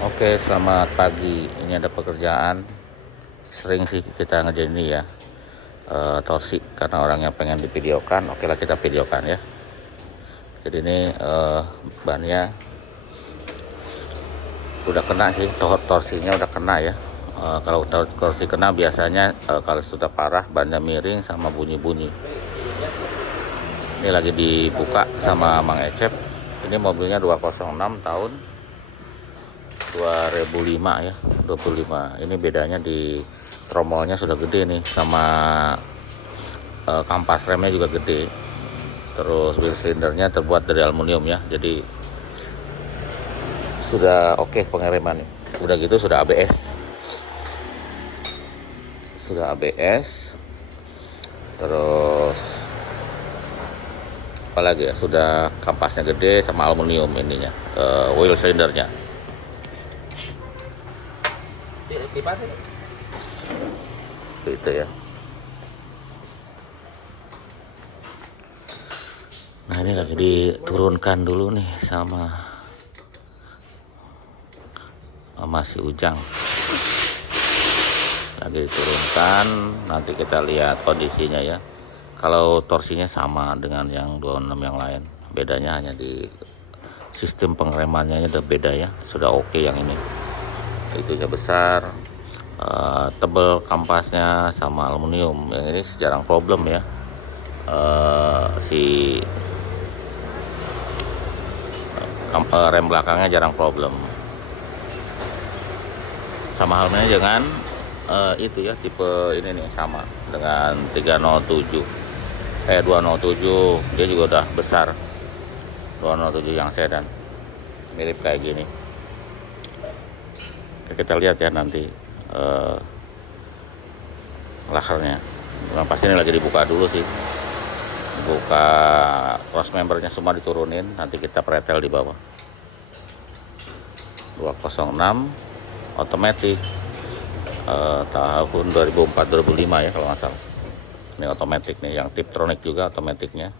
Oke, selamat pagi. Ini ada pekerjaan. Sering sih kita ngerjain ini ya, torsi karena orangnya pengen divideokan. Oke lah, kita videokan ya. Jadi ini bannya udah kena sih, torsinya udah kena ya. Kalau torsi kena biasanya kalau sudah parah bannya miring sama bunyi-bunyi. Ini lagi dibuka sama Mang Ecep. Ini mobilnya 206 tahun 2005 ya, 25. Ini bedanya di tromolnya sudah gede nih, sama kampas remnya juga gede. Terus wheel cylindernya terbuat dari aluminium ya, jadi sudah oke pengereman nih. Udah gitu sudah ABS. Terus apalagi ya, sudah kampasnya gede sama aluminium ininya, wheel cylindernya. Seperti itu ya. Nah ini lagi diturunkan dulu nih sama si Ujang. Lagi diturunkan, nanti kita lihat kondisinya ya. Kalau torsinya sama dengan yang 26 yang lain, bedanya hanya di sistem pengeremannya udah beda ya. Sudah oke yang ini, itunya besar, tebel kampasnya sama aluminium. Yang ini jarang problem ya. Rem belakangnya jarang problem. Sama halnya dengan itu ya, tipe ini nih sama dengan 207, dia juga udah besar. 207 yang sedan mirip kayak gini. Kita lihat ya nanti lakarnya. Nah, pasti ini lagi dibuka dulu sih, buka cross membernya semua diturunin, nanti kita pretel di bawah. 206 otomatis tahun 2004-2005 ya kalau nggak salah. Ini otomatis nih, yang Tiptronic juga otomatiknya.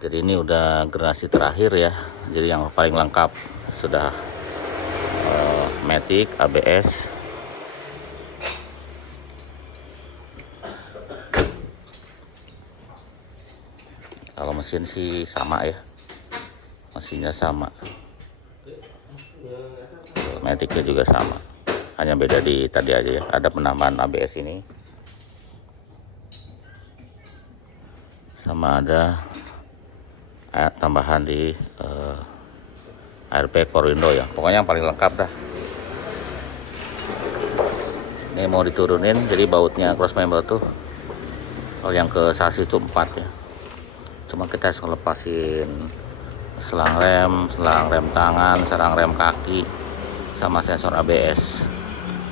Jadi ini udah generasi terakhir ya, jadi yang paling lengkap. Sudah Matic, ABS, kalau mesin sih sama ya, mesinnya sama, Maticnya juga sama, hanya beda di tadi aja ya, ada penambahan ABS ini, sama ada tambahan di ARP Korindo ya. Pokoknya yang paling lengkap dah. Ini mau diturunin, jadi bautnya cross member tuh kalau yang ke sasis itu 4 ya. Cuma kita harus ngelepasin selang rem tangan, selang rem kaki, sama sensor ABS.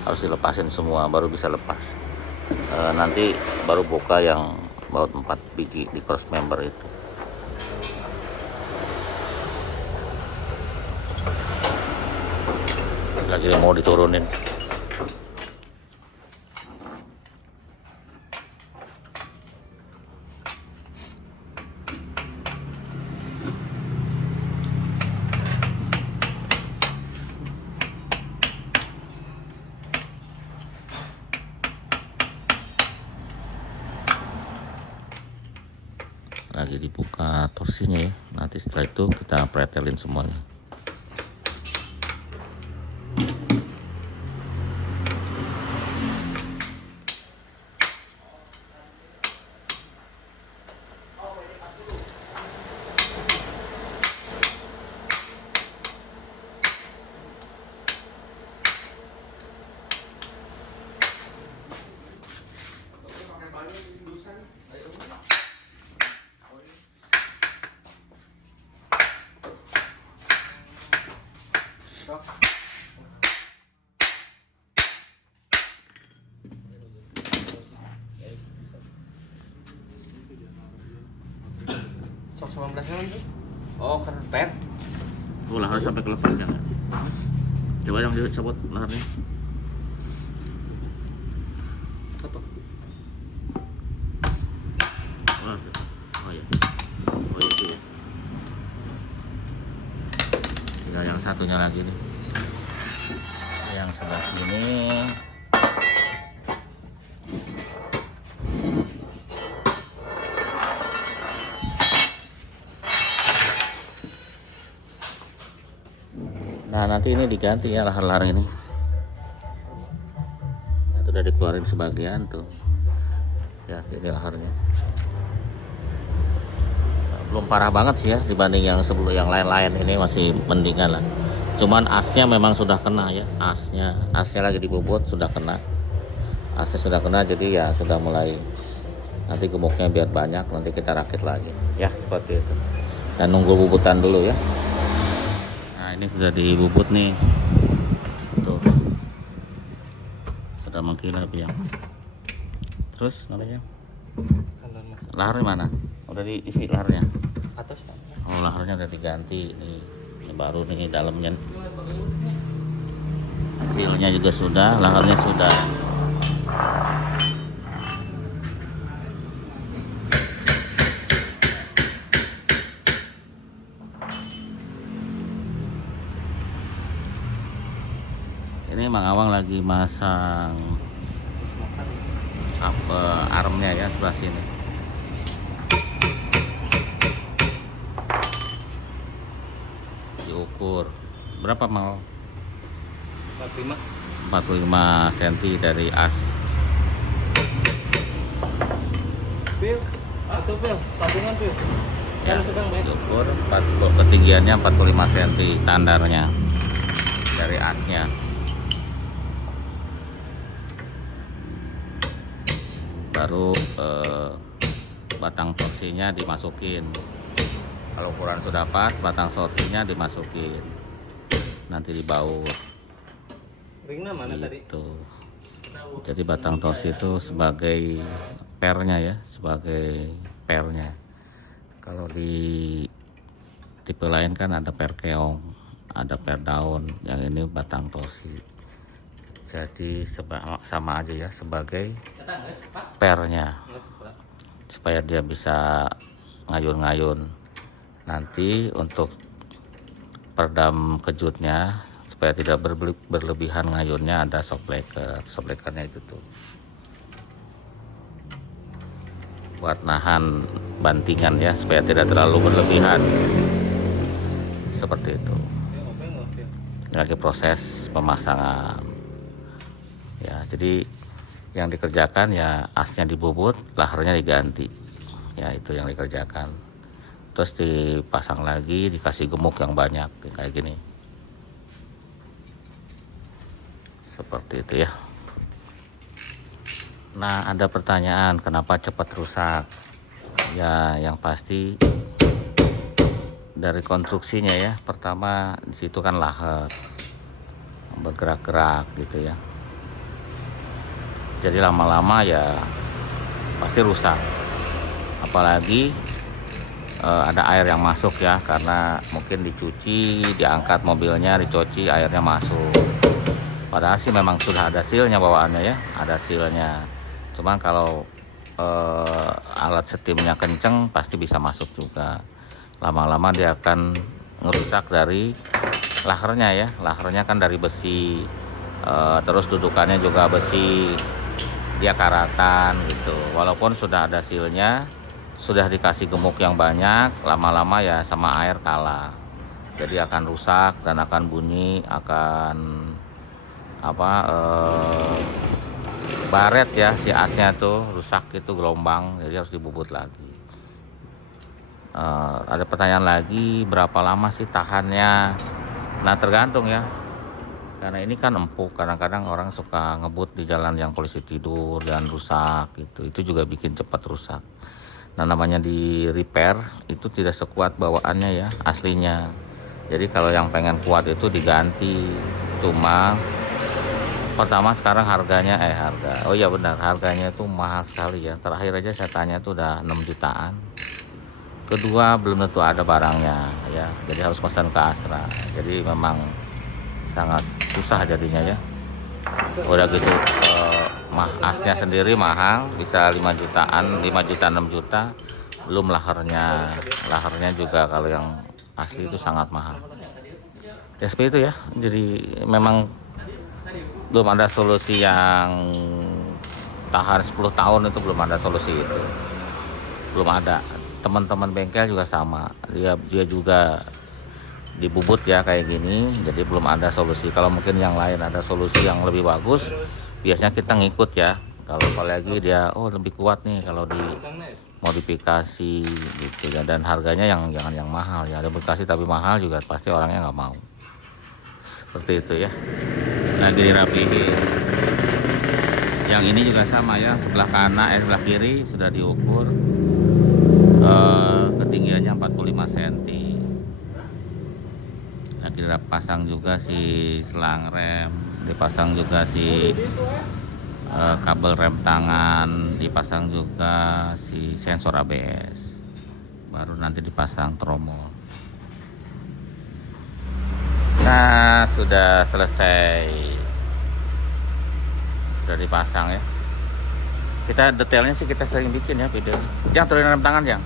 Harus dilepasin semua baru bisa lepas. Nanti baru buka yang baut 4 biji di cross member itu. Lagi mau diturunin. Lagi dibuka torsinya ya, nanti setelah itu kita pretelin semuanya. Sok 19 kan? Oh, karpet. Oh, lah harus sampai kelepasnya. Coba yang dicabut laharnya. Foto. Oh, oh ya. Oh itu ya. tinggal yang satunya lagi nih, yang sebelah sini. Nah nanti ini diganti ya lahar-lahar ini. Nah, itu udah dikeluarin sebagian tuh. Ya ini laharnya. Nah, belum parah banget sih ya dibanding yang sebelum yang lain-lain, ini masih mendingan lah. Cuman asnya memang sudah kena ya, asnya lagi dibobot sudah kena. Asnya sudah kena jadi ya sudah mulai, nanti gemuknya biar banyak nanti kita rakit lagi. Ya seperti itu. Dan nunggu bubutan dulu ya. Ini sudah dibubut nih, tuh sudah mengkilap ya. Terus namanya lahar mana? Udah diisi laharnya? Atas. Oh laharnya udah diganti nih, ini baru nih dalamnya. Hasilnya juga sudah, laharnya sudah. Ini Mang Awang lagi masang apa armnya ya sebelah sini. Diukur berapa Mang? 45 cm dari as. Pil, atau pil, tabungan pil. Ya, diukur ketinggiannya 45 cm standarnya dari asnya. Baru batang torsinya dimasukin. Kalau ukuran sudah pas, batang torsinya dimasukin. Nanti dibaut. Ringnya mana tadi? Gitu. Jadi batang torsi itu sebagai pernya ya, sebagai pernya. Kalau di tipe lain kan ada per keong, ada per daun. Yang ini batang torsi. Jadi sama aja ya sebagai pernya, supaya dia bisa ngayun-ngayun. Nanti untuk peredam kejutnya supaya tidak berlebihan ngayunnya ada shockbreakernya itu tuh, buat nahan bantingan ya supaya tidak terlalu berlebihan. Seperti itu. Ini lagi proses pemasangan. Ya, jadi yang dikerjakan ya asnya dibubut, laharnya diganti. Ya, itu yang dikerjakan. Terus dipasang lagi, dikasih gemuk yang banyak kayak gini. Seperti itu ya. Nah, ada pertanyaan kenapa cepat rusak? Ya, yang pasti dari konstruksinya ya. Pertama di situ kan lahar bergerak-gerak gitu ya. Jadi lama-lama ya pasti rusak. Apalagi ada air yang masuk ya, karena mungkin dicuci, diangkat mobilnya, dicuci, airnya masuk. Padahal sih memang sudah ada sealnya bawaannya ya, ada sealnya. Cuma kalau alat steamnya kenceng pasti bisa masuk juga. Lama-lama dia akan ngerusak dari laharnya ya. Laharnya kan dari besi, terus dudukannya juga besi, dia karatan gitu. Walaupun sudah ada sealnya, sudah dikasih gemuk yang banyak, lama-lama ya sama air kalah. Jadi akan rusak dan akan bunyi, akan baret ya, si asnya tuh rusak itu gelombang, jadi harus dibubut lagi. Ada pertanyaan lagi, berapa lama sih tahannya? Nah tergantung ya, karena ini kan empuk, kadang-kadang orang suka ngebut di jalan yang polisi tidur dan rusak gitu, itu juga bikin cepat rusak. Nah namanya di repair itu tidak sekuat bawaannya ya aslinya. Jadi kalau yang pengen kuat itu diganti. Cuma pertama sekarang harganya oh iya benar, harganya itu mahal sekali ya. Terakhir aja saya tanya tuh udah 6 jutaan. Kedua belum tentu ada barangnya ya, jadi harus pesan ke Astra. Jadi memang sangat susah jadinya ya. Udah gitu asnya sendiri mahal, bisa 5 jutaan, 5 juta 6 juta, belum laharnya juga kalau yang asli itu sangat mahal. ya seperti itu ya. Jadi memang belum ada solusi yang tahan 10 tahun, itu belum ada solusi itu, belum ada. Teman-teman bengkel juga sama, dia juga dibubut ya kayak gini, jadi belum ada solusi. Kalau mungkin yang lain ada solusi yang lebih bagus, biasanya kita ngikut ya. Kalau apalagi dia lebih kuat nih kalau di modifikasi gitu ya, dan harganya jangan yang mahal ya. Ada modifikasi tapi mahal juga pasti orangnya nggak mau, seperti itu ya. Lagi dirapihin. Yang ini juga sama ya, sebelah kanan sebelah kiri sudah diukur, ketinggiannya 45 cm. Lagi dipasang juga si selang rem, dipasang juga si kabel rem tangan, dipasang juga si sensor ABS, baru nanti dipasang tromol. Nah, sudah selesai, sudah dipasang ya. Kita detailnya sih kita sering bikin ya video. Jangan turunin rem tangan, Jang.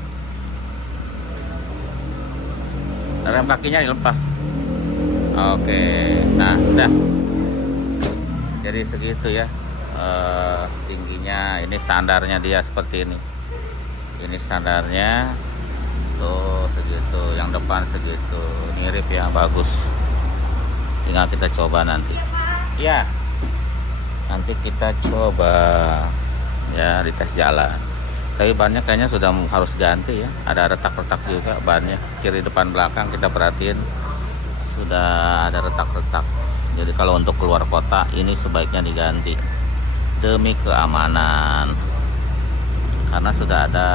Rem kakinya dilepas. Oke, nah udah. Jadi segitu ya. Tingginya ini standarnya dia seperti ini. Ini standarnya tuh segitu, yang depan segitu, mirip ya, bagus. Tinggal kita coba nanti. Ya, nanti kita coba ya di tes jalan. Tapi bannya kayaknya sudah harus ganti ya. Ada retak-retak juga bannya, kiri depan belakang kita perhatiin sudah ada retak-retak. Jadi kalau untuk keluar kota ini sebaiknya diganti demi keamanan, karena sudah ada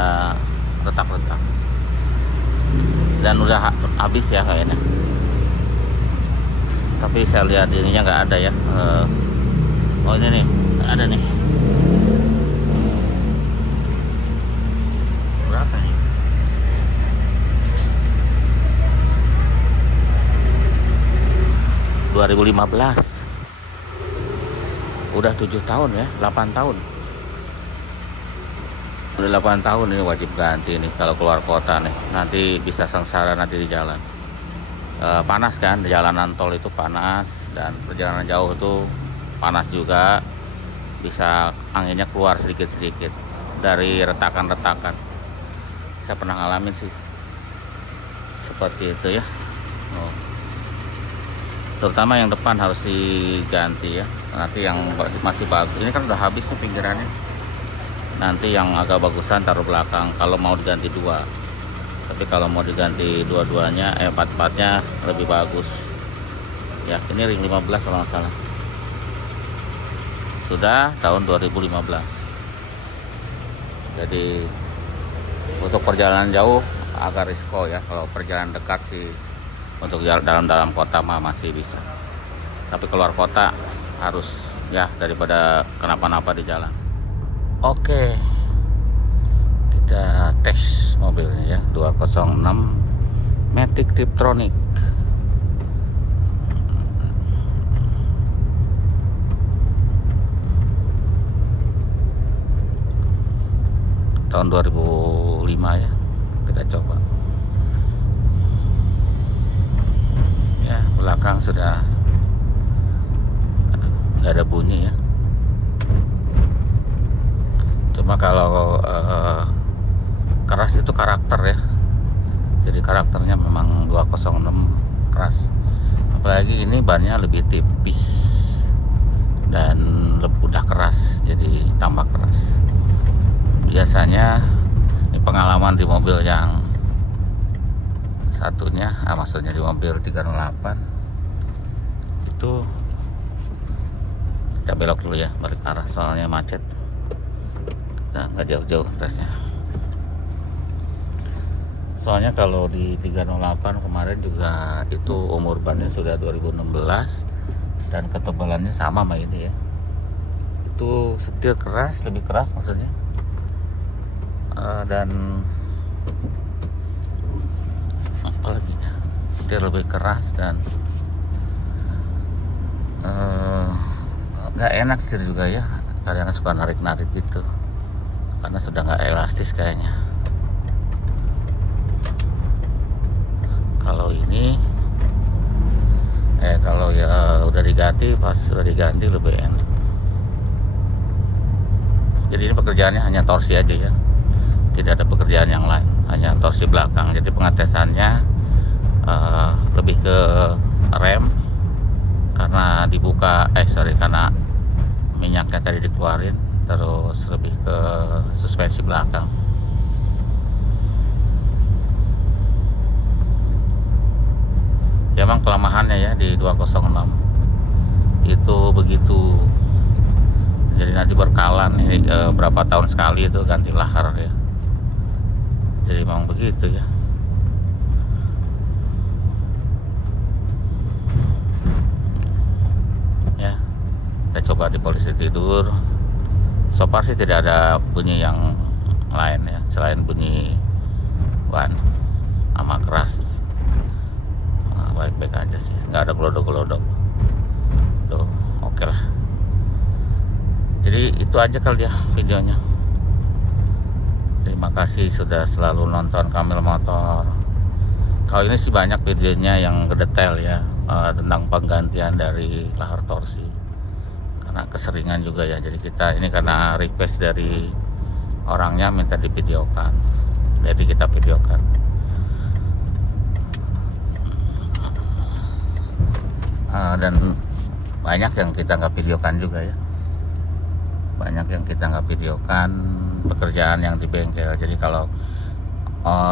retak-retak dan udah habis ya kayaknya. Tapi saya lihat ininya nggak ada ya. Oh ini nih, ada nih. Berapa nih? ...2015. Udah 7 tahun ya, 8 tahun. Udah 8 tahun ini wajib ganti nih kalau keluar kota nih. Nanti bisa sengsara nanti di jalan. Panas kan, di jalanan tol itu panas, dan perjalanan jauh itu panas juga. Bisa anginnya keluar sedikit-sedikit dari retakan-retakan. Saya pernah ngalamin sih seperti itu ya. Terutama yang depan harus diganti ya. Nanti yang masih bagus, ini kan udah habis nih pinggirannya. Nanti yang agak bagusan taruh belakang kalau mau diganti dua. Tapi kalau mau diganti dua-duanya, empat-empatnya lebih bagus ya. Ini ring 15 kalau nggak salah, sudah tahun 2015. Jadi untuk perjalanan jauh agak risiko ya. Kalau perjalanan dekat sih, untuk dalam kota mah masih bisa, tapi keluar kota harus ya, daripada kenapa-napa di jalan. Oke, kita tes mobilnya ya, 206 Matic Tiptronic. Tahun 2005 ya, kita coba. Ya, belakang sudah nggak ada bunyi ya. Cuma kalau keras itu karakter ya. Jadi karakternya memang 206 keras. Apalagi ini bannya lebih tipis dan udah keras, jadi tambah keras. Biasanya ini pengalaman di mobil yang satunya, maksudnya di mobil 308 itu, kita belok dulu ya, balik arah soalnya macet. Kita nggak jauh-jauh tesnya. Soalnya kalau di 308 kemarin juga itu umur bannya sudah 2016 dan ketebalannya sama sama ini ya. Itu setir keras, lebih keras maksudnya. Dan apalagi setir lebih keras dan nggak enak setir juga ya. Kadang suka narik-narik gitu karena sudah nggak elastis kayaknya. Kalau ini diganti, pas sudah diganti lebih enak. Jadi ini pekerjaannya hanya torsi aja ya, tidak ada pekerjaan yang lain, hanya torsi belakang. Jadi pengetesannya lebih ke rem karena dibuka, karena minyaknya tadi dikeluarin, terus lebih ke suspensi belakang. Ya emang kelemahannya ya di 206 itu begitu. Jadi nanti berkala nih, berapa tahun sekali itu ganti lahar ya. Jadi memang begitu ya. Ya, kita coba di posisi tidur. So far sih tidak ada bunyi yang lain ya, selain bunyi ban sama keras. Baik-baik aja sih, nggak ada gelodok-gelodok tuh, oke lah. Jadi itu aja kali ya videonya. Terima kasih sudah selalu nonton Kamil Motor. Kalau ini sih banyak videonya yang detail ya, tentang penggantian dari lahar torsi karena keseringan juga ya. Jadi kita ini karena request dari orangnya minta divideokan, jadi kita videokan. Dan banyak yang kita nggak videokan juga ya, banyak yang kita nggak videokan pekerjaan yang di bengkel. Jadi kalau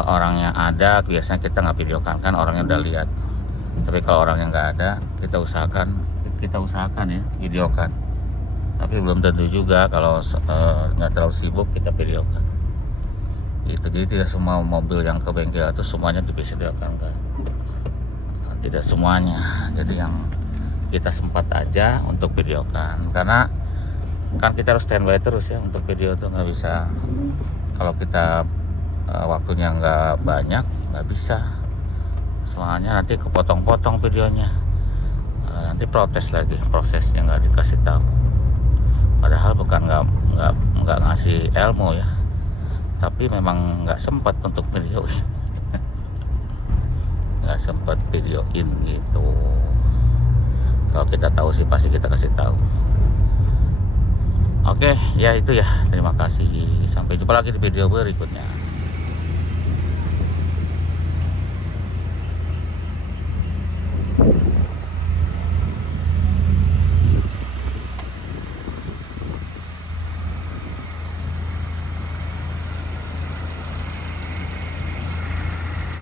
orangnya ada biasanya kita nggak videokan, kan orangnya udah lihat. Tapi kalau orangnya nggak ada, kita usahakan ya videokan. Tapi belum tentu juga kalau nggak terlalu sibuk kita videokan itu. Jadi tidak semua mobil yang ke bengkel itu semuanya divideokan kan, tidak semuanya. Jadi yang kita sempat aja untuk videokan, karena kan kita harus standby terus ya untuk video tuh, nggak bisa kalau kita waktunya nggak banyak, nggak bisa, soalnya nanti kepotong-potong videonya, nanti protes lagi, prosesnya nggak dikasih tahu. Padahal bukan nggak ngasih ilmu ya, tapi memang nggak sempat untuk videoin. Nggak sempat videoin gitu. Kalau kita tahu sih pasti kita kasih tahu. Oke, ya itu ya. Terima kasih. Sampai jumpa lagi di video berikutnya.